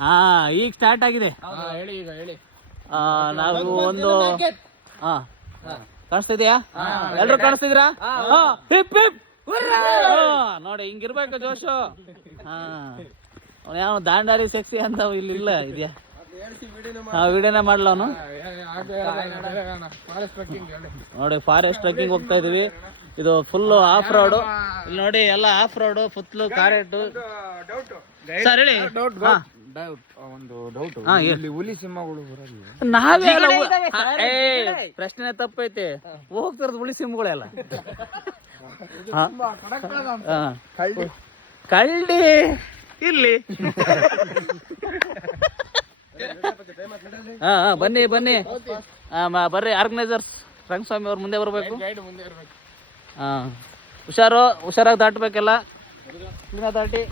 ಹಾ ಈಗ ಸ್ಟಾರ್ಟ್ ಆಗಿದೆ. ಹೇಳಿ ಈಗ ಹೇಳಿ. ನಾವು ಒಂದು ಕಾಣಿಸ್ತಿದ್ಯಾ? ಎಲ್ರು ಕಾಣಿಸ್ತಿದ್ರಾ? ಹಿಪ್ ಹಿಪ್ ನೋಡಿ ಹಿಂಗಿರ್ಬೇಕು ಜೋಶು. ಯಾವ ದಾಂಡಾರಿ ಸೆಕ್ಸಿ ಅಂತ ಇಲ್ಲಿ ಇಲ್ಲ ಇದೆಯಾ? ವಿಡಿಯೋನೇ ಮಾಡ್ಲ ಅವನು. ನೋಡಿ ಫಾರೆಸ್ಟ್ ಟ್ರೆಕ್ಕಿಂಗ್ ಹೋಗ್ತಾ ಇದೀವಿ. ಇದು ಫುಲ್ ಆಫ್ ರೋಡ್. ಇಲ್ಲಿ ನೋಡಿ ಎಲ್ಲ ಆಫ್ ರೋಡ್, ಫುಲ್ ಕಾರೆಟ್ಟು. ಸರ್ ಹೇಳಿ. ಒಂದು ಡೌಟ್, ಹುಲಿ ಸಿಂಹಗಳು ಬರಲ್ಲ? ನಾವೇ ಪ್ರಶ್ನೆ ತಪ್ಪೈತೆ. ಹೋಗ್ತಿರೋದು ಹುಲಿ ಸಿಂಹಗಳೆಲ್ಲ. ಕಳ್ಳಿ ಇಲ್ಲಿ. ಬನ್ನಿ ಬನ್ನಿ ಬರ್ರಿ. ಆರ್ಗನೈಸರ್ಸ್ ರಂಗಸ್ವಾಮಿ ಅವ್ರು ಮುಂದೆ ಬರ್ಬೇಕು. ಹುಷಾರಾಗಿ ದಾಟ್ಬೇಕೆಲ್ಲ. ದಾಟಿ.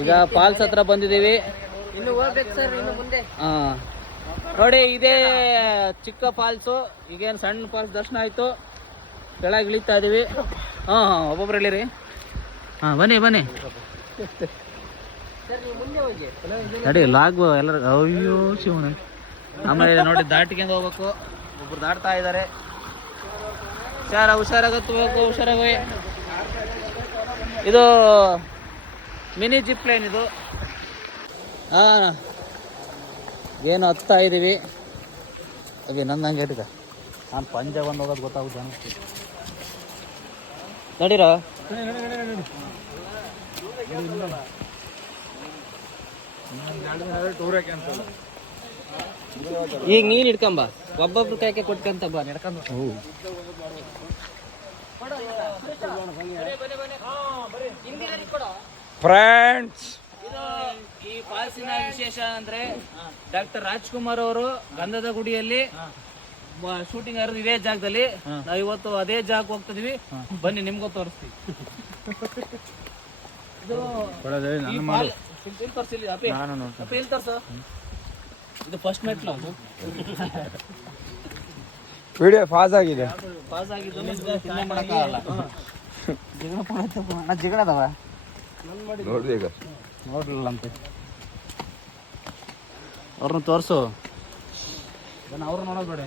ಈಗ ಫಾಲ್ಸ್ ಹತ್ರ ಬಂದಿದ್ದೀವಿ. ನೋಡಿ ಇದೇ ಚಿಕ್ಕ ಫಾಲ್ಸು. ಈಗೇನು ಸಣ್ಣ ಫಾಲ್ಸ್ ದರ್ಶನ ಆಯ್ತು. ಕೆಳಗೆ ಇಳಿತಾ ಇದೀವಿ. ಒಬ್ಬೊಬ್ರು ಇಳಿರಿ. ಬನ್ನಿ ಬನ್ನಿ ನಡಿ. ಲಾಗ್ ಎಲ್ಲರೂ. ಅಯ್ಯೋ ಶಿವನ. ಆಮೇಲೆ ನೋಡಿ ದಾಟಿಕೊಂಡು ಹೋಗ್ಬೇಕು. ಒಬ್ರು ದಾಟ್ತಾ ಇದ್ದಾರೆ. ಹುಷಾರಾಗತ್ಬೇಕು. ಹುಷಾರಾಗಿ. ಇದು ಮಿನಿ ಜಿಪ್ ಲೈನ್ ಇದು. ಏನು ಹತ್ತಾ ಇದೀವಿ. ನಂದು ಹಂಗೆ ಇಟ್ಕ. ನಾನು ಪಂಜ ಬಂದು ಹೋಗೋದು ಗೊತ್ತಾಗುತ್ತೆ ಅನಿಸ್ತು. ನಡೀರ. ಈಗ ನೀನ್ ಇಟ್ಕೊಂಬ, ಒಬ್ಬೊಬ್ರು ಕೈಗೆ ಕೊಟ್ಕಂತ ಬಾ ನಡ್ಕೊಂಡ್. ಫ್ರೆಂಡ್ಸ್, ಈ ಫಾಲ್ಸಿನ ವಿಶೇಷ ಅಂದ್ರೆ ಡಾಕ್ಟರ್ ರಾಜ್ಕುಮಾರ್ ಅವರು ಗಂಧದ ಗುಡಿಯಲ್ಲಿ ಶೂಟಿಂಗ್ ಆಗಿರೋದು ಇದೇ ಜಾಗದಲ್ಲಿ. ನಾವು ಇವತ್ತು ಅದೇ ಜಾಗಕ್ಕೆ ಹೋಗ್ತಿದೀವಿ. ಬನ್ನಿ ನಿಮ್ಗೂ ತೋರಿಸ್ತೀವಿ. ಇದು ಫಸ್ಟ್ ಮೆಟ್ಲು. ವಿಡಿಯೋ ಪಾಸ್ ಆಗಿದೆ. ಜಿಗಣದವ ನೋಡ್ಲಿಲ್ಲ ಅಂತೆ. ಅವ್ರನ್ನ ತೋರ್ಸು. ಅವ್ರು ನೋಡೋದು ಬೇಡ.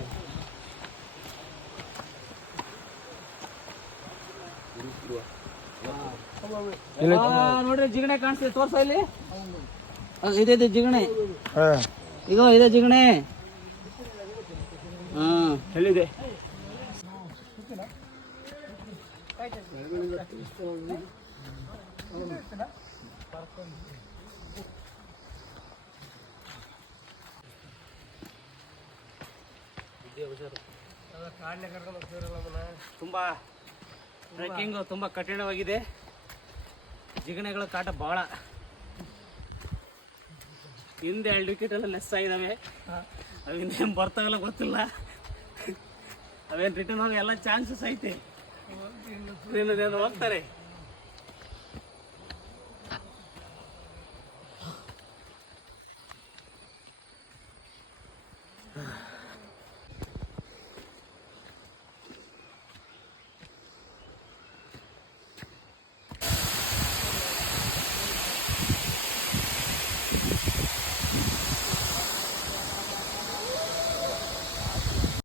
ನೋಡ್ರಿ ಜಿಗಣೆ ಕಾಣಿಸ್ತಿದೆ. ತೋರ್ಸ ಇಲ್ಲಿ. ಇದೆ ಜಿಗಣೆ. ಈಗ ಇದೆ ಜಿಗಣೆ. ಎಲ್ಲಿದೆ? ತುಂಬಾ ಟ್ರೆಕ್ಕಿಂಗ್ ತುಂಬಾ ಕಠಿಣವಾಗಿದೆ. ಜಿಗಣೆಗಳ ಕಾಟ ಬಹಳ. ಹಿಂದೆ 2 ವಿಕೆಟ್ ಎಲ್ಲ ಲೆಸ್ ಆಗಿದಾವೆ. ಅವಿಂದ ಬರ್ತಾವಲ್ಲ ಗೊತ್ತಿಲ್ಲ. ಅವೇನು ರಿಟರ್ನ್ ಹೋಗಿ ಎಲ್ಲ ಚಾನ್ಸಸ್ ಐತೆ. ಹೋಗ್ತಾರೆ.